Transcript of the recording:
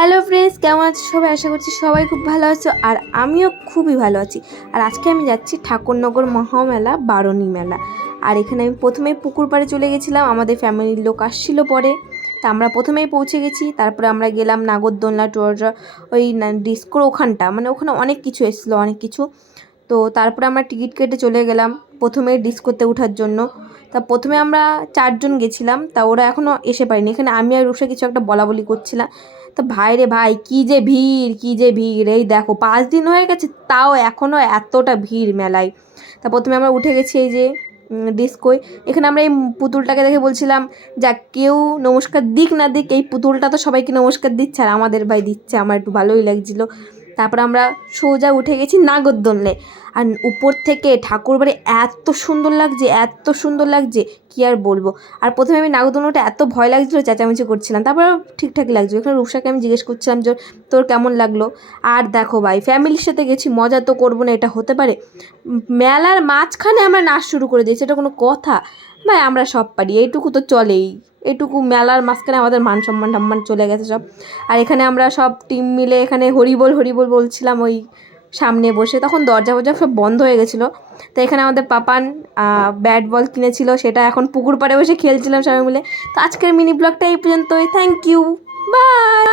Hello friends, কেমন আছো সবাই? আশা করছি সবাই খুব ভালো আছো আর আমিও খুবই ভালো আছি। আর আজকে আমি যাচ্ছি ঠাকুরনগর মহামেলা, বারণী মেলা। আর এখানে আমি প্রথমেই পুকুর পাড়ে চলে গেছিলাম, আমাদের ফ্যামিলির লোক আসছিল পরে। তা আমরা প্রথমেই পৌঁছে গেছি, তারপরে আমরা গেলাম নাগরদোলনা টোরজা ওই ডিস্কোর ওখানটা। মানে ওখানে অনেক কিছু এসেছিল, অনেক কিছু। তো তারপরে আমরা টিকিট কেটে চলে গেলাম প্রথমে ডিস্কোতে ওঠার জন্য। তা প্রথমে আমরা চারজন গেছিলাম, তা ওরা এখনও এসে পারেনি। এখানে আমি আর রুষা কিছু একটা বলা বলি করছিলাম। তো ভাই রে ভাই, কী যে ভিড়, কী যে ভিড়। এই দেখো, পাঁচ দিন হয়ে গেছে, তাও এখনও এতটা ভিড় মেলায়। তা প্রথমে আমরা উঠে গেছি এই যে ডিস্কোয়। এখানে আমরা এই পুতুলটাকে দেখে বলছিলাম, যা কেউ নমস্কার দিক না দিক, এই পুতুলটা তো সবাইকে নমস্কার দিচ্ছে আর আমাদের ভাই দিচ্ছে। আমার একটু ভালোই লাগছিল। তারপর আমরা সোজা উঠে গেছি নাগরদোলনে আর উপর থেকে ঠাকুরবাড়ি এত সুন্দর লাগছে, এত সুন্দর লাগছে, কি আর বলব? আর প্রথমে আমি নাগরদোলনাটা এত ভয় লাগছিল, চেঁচামেচি করছিলাম। তারপর ঠিকঠাক লাগছিল এখানে রূপসাকে আমি জিজ্ঞেস করছিলাম যে, তোর কেমন লাগল? আর দেখো ভাই, ফ্যামিলির সাথে গেছি, মজা তো করব না, এটা হতে পারে। মেলার মাঝখানে আমরা নাচ শুরু করে দিয়েছি, এটা কোনো কথা। ভাই, আমরা সব পারি, এইটুকু তো চলেই। এইটুকু মেলার মাঝখানে আমাদের মান সম্মান টাম্মান চলে গেছে সব। আর এখানে আমরা সব টিম মিলে এখানে হরিবল হরিবোল বলছিলাম ওই সামনে বসে। তখন দরজা ফরজা সব বন্ধ হয়ে গেছিল। তো এখানে আমাদের পাপান ব্যাট বল কিনেছিল। সেটা এখন পুকুর পাড়ে বসে খেলছিলাম সবাই মিলে। তো আজকের মিনি ব্লগটা এই পর্যন্তই। Thank you by